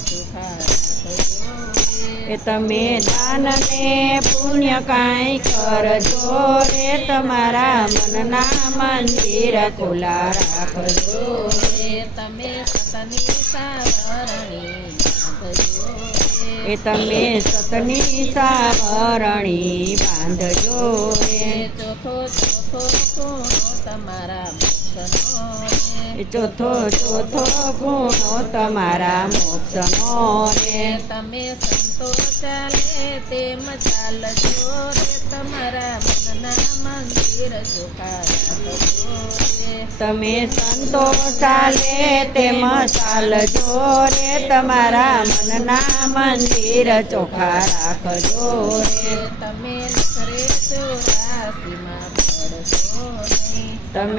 સુખા રાખજો એ તમે દાન ને પુણ્ય કાંઈ કરજો રે તમારા મનના મંદિર ખુલ્લા રાખજો રે તમે સતની સાવરણી બાંધજો એ તમે સતની સાવરણી બાંધજો રે ચોથો ગુણો તમારા મોક્ષનો એ ચોથો ગુણો તમારા મોક્ષનો રે તમે સંતો ચાલે તેમ ચાલજો રે તમારા મનના મંદિર ચોખા રાખજો રે તમે સંતો ચાલે તેમ ચાલજો રે તમારા મનના મંદિર ચોખા રાખજો રે તમે નખરે 84 માં પડશો નહીં તમે